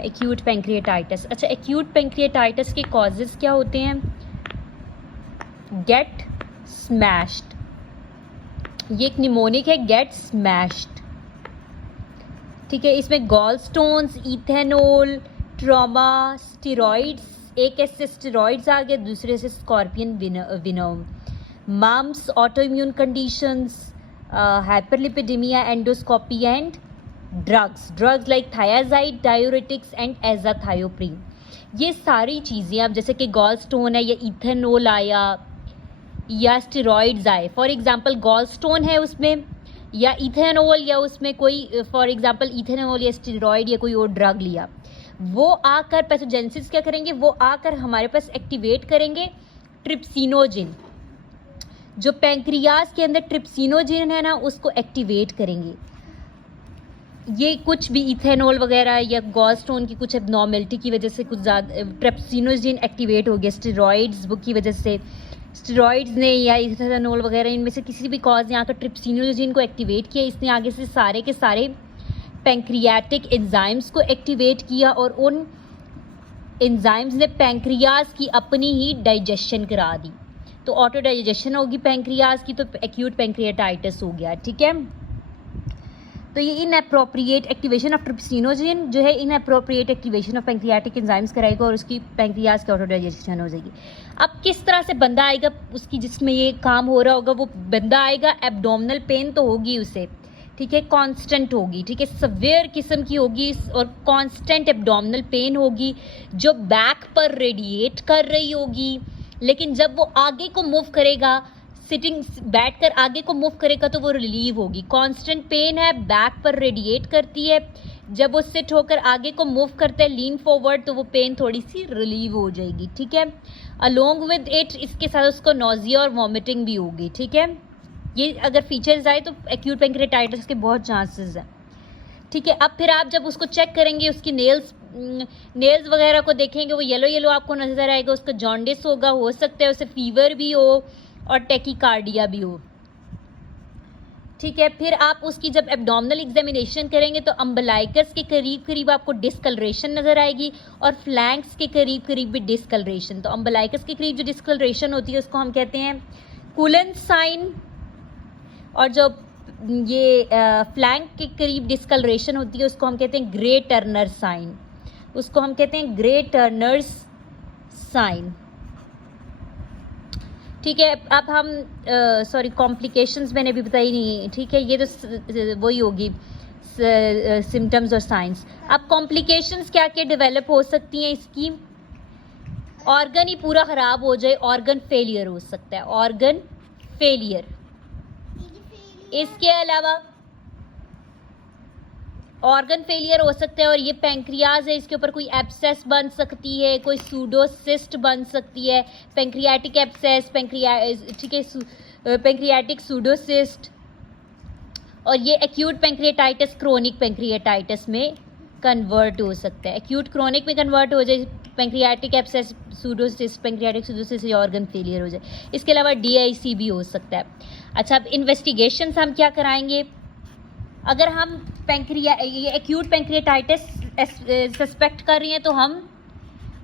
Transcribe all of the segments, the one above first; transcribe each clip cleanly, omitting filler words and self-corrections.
Acute pancreatitis. अच्छा, acute pancreatitis के causes क्या होते हैं? गेट स्मैश्ड, ये एक निमोनिक है, गेट स्मैश्ड। ठीक है, इसमें gall stones, ethanol, trauma, steroids, एक ऐसे स्टेरॉइड्स आ गए, दूसरे से scorpion venom, mumps, auto immune conditions, hyperlipidaemia, endoscopy and drugs like thiazide, diuretics and azathioprine. ये सारी चीज़ें, अब जैसे कि गॉल स्टोन है या इथेनॉल आया या स्टेरॉइड्स आए, फॉर एग्जांपल गॉल स्टोन है उसमें, या इथेनॉल, या उसमें कोई फॉर एग्जांपल इथेनॉल या स्टेरॉइड या कोई और ड्रग लिया, वो आकर पैथोजेनेसिस क्या करेंगे, वो आकर हमारे पास एक्टिवेट करेंगे ट्रिप्सिनोजिन। जो पैंक्रियाज के अंदर ट्रिप्सिनोजिन है ना, उसको एक्टिवेट करेंगे। ये कुछ भी इथेनॉल वगैरह या गॉल स्टोन की कुछ एबनॉर्मेलिटी की वजह से कुछ ज़्यादा ट्रिप्सिनोजिन एक्टिवेट हो गया, स्टेरॉइड्स की वजह से, स्टेरॉइड्स ने या इथेनॉल वगैरह इनमें से किसी भी कॉज ने आकर ट्रिप्सिनोजिन को एक्टिवेट किया, इसने आगे से सारे के सारे पैंक्रियाटिक एंजाइम्स को एक्टिवेट किया और उन एंजाइम्स ने पैंक्रियाज की अपनी ही डाइजेशन करा दी, तो ऑटो डाइजेशन होगी पैंक्रियाज की, तो एक्यूट पैंक्रियाटाइटिस हो गया। ठीक है, तो ये इनअप्रोप्रिएट एक्टिवेशन ऑफ ट्रिप्सिनोजिन जो है, inappropriate activation of pancreatic enzymes कराएगा और उसकी पैंक्रियाज की ऑटो डाइजेशन हो जाएगी। अब किस तरह से बंदा आएगा उसकी, जिसमें ये काम हो रहा होगा, वो बंदा आएगा, एब्डोमिनल पेन तो होगी उसे, ठीक है, कांस्टेंट होगी, ठीक है, सवेयर किस्म की होगी और कांस्टेंट एब्डोमिनल पेन होगी जो बैक पर रेडिएट कर रही होगी। लेकिन जब वो आगे को मूव करेगा, सिटिंग बैठकर आगे को मूव करेगा, तो वो रिलीव होगी। कांस्टेंट पेन है, बैक पर रेडिएट करती है, जब वो सिट होकर आगे को मूव करते हैं, लीन फॉरवर्ड, तो वो पेन थोड़ी सी रिलीव हो जाएगी। ठीक है, अलोंग विद इट इसके साथ उसको नोजिया और वॉमिटिंग भी होगी। ठीक है, ये अगर फीचर्स आए तो एक्यूट पैंक्रियाटाइटिस के बहुत चांसेस हैं। ठीक है, अब फिर आप जब उसको चेक करेंगे, उसकी नेल्स वगैरह को देखेंगे, वो येलो येलो आपको नजर आएगा, उसका जॉन्डिस होगा, हो सकता है उसे फीवर भी हो और टेकिकार्डिया भी हो। ठीक है, फिर आप उसकी जब एब्डोमिनल एग्जामिनेशन करेंगे तो अम्बलाइकस के करीब करीब आपको डिस्कलरेशन नजर आएगी और फ्लैंक्स के करीब करीब भी डिस्कलरेशन। तो अम्बलाइकस के करीब जो डिस्कलरेशन होती है उसको हम कहते हैं कूलन साइन, और जो ये फ्लैंक के करीब डिस्कलरेशन होती है उसको हम कहते हैं ग्रे टर्नर साइन, उसको हम कहते हैं ग्रे टर्नर्स साइन। ठीक है, अब हम सॉरी कॉम्प्लिकेशंस मैंने अभी बताई नहीं। ठीक है, ये तो वही होगी सिम्टम्स और साइंस। अब कॉम्प्लिकेशंस क्या क्या डेवलप हो सकती हैं इसकी, ऑर्गन ही पूरा ख़राब हो जाए, ऑर्गन फेलियर हो सकता है, ऑर्गन फेलियर। इसके अलावा ऑर्गन फेलियर हो सकता है, और ये पैंक्रियाज है, इसके ऊपर कोई एब्सेस बन सकती है, कोई सूडोसिस्ट बन सकती है, पैंक्रियाटिक एब्सेस, ठीक है, पैंक्रियाटिक सूडोसिस्ट, और ये एक्यूट पैंक्रियाटाइटिस क्रोनिक पैंक्रियाटाइटिस में कन्वर्ट हो सकता है। एक्यूट क्रोनिक में कन्वर्ट हो जाए, पैंक्रियाटिक एब्सेस, सूडोसिस्ट, पैंक्रियाटिक सूडोसिस्ट या ऑर्गन फेलियर हो जाए। इसके अलावा DIC भी हो सकता है। अच्छा, अब इन्वेस्टिगेशंस हम क्या कराएंगे, अगर हम एक्यूट पैंक्रियाटाइटिस सस्पेक्ट कर रही हैं तो हम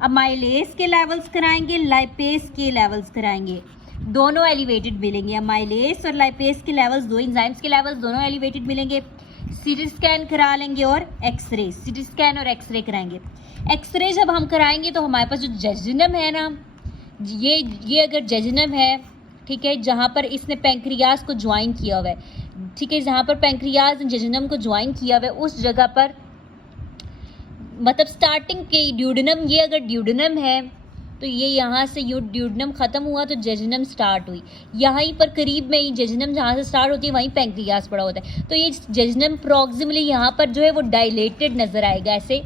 अमाइलेज के लेवल्स कराएंगे, लाइपेज के लेवल्स कराएंगे, दोनों एलिवेटेड मिलेंगे। अमाइलेज और लाइपेज के लेवल्स, दो एंजाइम्स के लेवल्स दोनों एलिवेटेड मिलेंगे। सीटी स्कैन करा लेंगे और एक्सरे, सीटी स्कैन और एक्सरे कराएंगे। एक्सरे जब हम कराएंगे तो हमारे पास जो जेजुनम है ना, ये अगर जेजुनम है, ठीक है, जहाँ पर इसने पैंक्रियाज को ज्वाइन किया हुआ है, ठीक है, जहाँ पर पैंक्रियाज जेजुनम को ज्वाइन किया हुआ है, उस जगह पर मतलब स्टार्टिंग के ड्यूडेनम, ये अगर ड्यूडेनम है तो ये यहाँ से ड्यूडेनम ख़त्म हुआ तो जेजुनम स्टार्ट हुई, यहाँ पर करीब में ही जेजुनम जहाँ से स्टार्ट होती है वहीं पैंक्रियाज पड़ा होता है। तो ये जेजुनम प्रॉक्सिमली यहाँ पर जो है वो डायलेटेड नज़र आएगा ऐसे,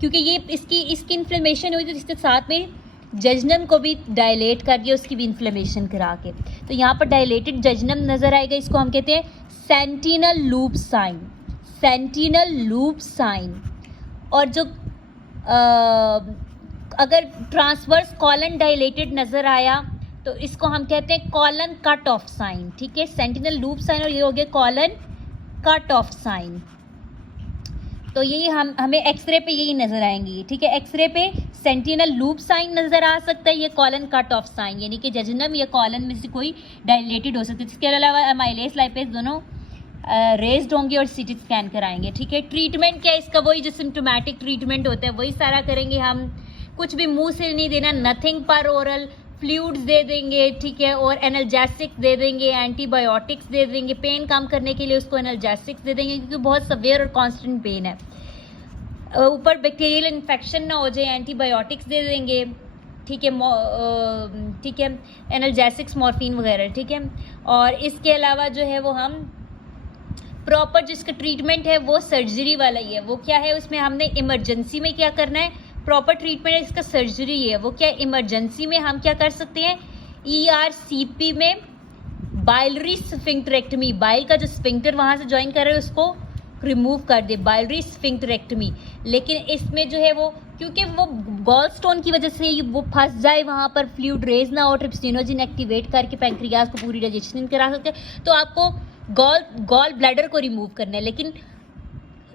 क्योंकि ये इसकी इन्फ्लेमेशन हुई, तो इसके साथ में जेजुनम को भी डायलेट कर दिया, उसकी भी इन्फ्लेमेशन करा के, तो यहाँ पर डायलेटेड जेजुनम नज़र आएगा। इसको हम कहते हैं sentinel loop sign, sentinel loop sign. और जो अगर ट्रांसवर्स कॉलन डायलेटेड नज़र आया तो इसको हम कहते हैं कॉलन कट ऑफ साइन। ठीक है, सेंटिनल लूप साइन और ये हो गया कॉलन कट ऑफ साइन। तो यही हमें एक्सरे पे यही नजर आएंगी, ठीक है। एक्सरे पे सेंटिनल लूप साइन नजर आ सकता है, ये कॉलन कट ऑफ साइन, यानी कि जजनम या कॉलन में से कोई डायलेटेड हो सकती है। इसके अलावा अमाइलेस लाइपेज दोनों रेज्ड होंगे और सीटी स्कैन कराएंगे, ठीक है। ट्रीटमेंट क्या है इसका, वही जो सिम्टोमेटिक ट्रीटमेंट होता है वही सारा करेंगे हम। कुछ भी मुंह से नहीं देना, नथिंग पर ओरल, फ्लूइड्स दे देंगे, ठीक है, और एनाल्जेसिक्स दे देंगे, एंटीबायोटिक्स दे देंगे, पेन कम करने के लिए उसको एनाल्जेसिक्स दे देंगे क्योंकि बहुत सवेयर और कांस्टेंट पेन है। ऊपर बैक्टीरियल इन्फेक्शन ना हो जाए, एंटीबायोटिक्स दे देंगे, ठीक है, ठीक है, एनाल्जेसिक्स, मॉर्फिन वगैरह, ठीक है। और इसके अलावा जो है वो हम प्रॉपर जिसका ट्रीटमेंट है वो सर्जरी वाला ही है। वो क्या है, उसमें हमने इमरजेंसी में क्या करना है, प्रॉपर ट्रीटमेंट है इसका सर्जरी है। वो क्या, इमरजेंसी में हम क्या कर सकते हैं, ERCP में बाइलरी स्फिंक्टरेक्टमी, बाइल का जो स्फिंक्टर वहां से ज्वाइन कर रहे हैं उसको रिमूव कर दे, बाइलरी स्फिंक्टरेक्टमी। लेकिन इसमें जो है वो क्योंकि वो गॉल स्टोन की वजह से वो फंस जाए वहां पर, फ्लूइड रेज ना हो, ट्रिप्सिनोजिन एक्टिवेट करके पैंक्रियाज को पूरी डाइजेशन करा सकते हैं, तो आपको गॉल ब्लैडर को रिमूव करना है। लेकिन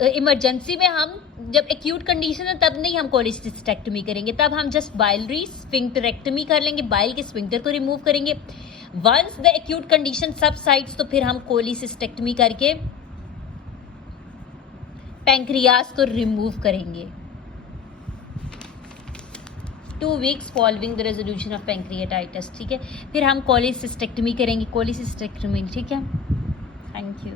इमरजेंसी में हम जब एक्यूट कंडीशन है तब नहीं हम कोलिसिस्टेक्टमी करेंगे, तब हम जस्ट बाइलरी स्फिंक्टरेक्टमी कर लेंगे, बाइल के स्फिंक्टर को रिमूव करेंगे। Once the acute condition subsides तो फिर हम कोलिसिस्टेक्टमी करके पैंक्रियाज को रिमूव करेंगे। 2 weeks following the resolution of pancreatitis, ठीक है। फिर हम कोलिसिस्टेक्टमी करेंगे, कोलिसिस्टेक्टमी, ठीक है। Thank you.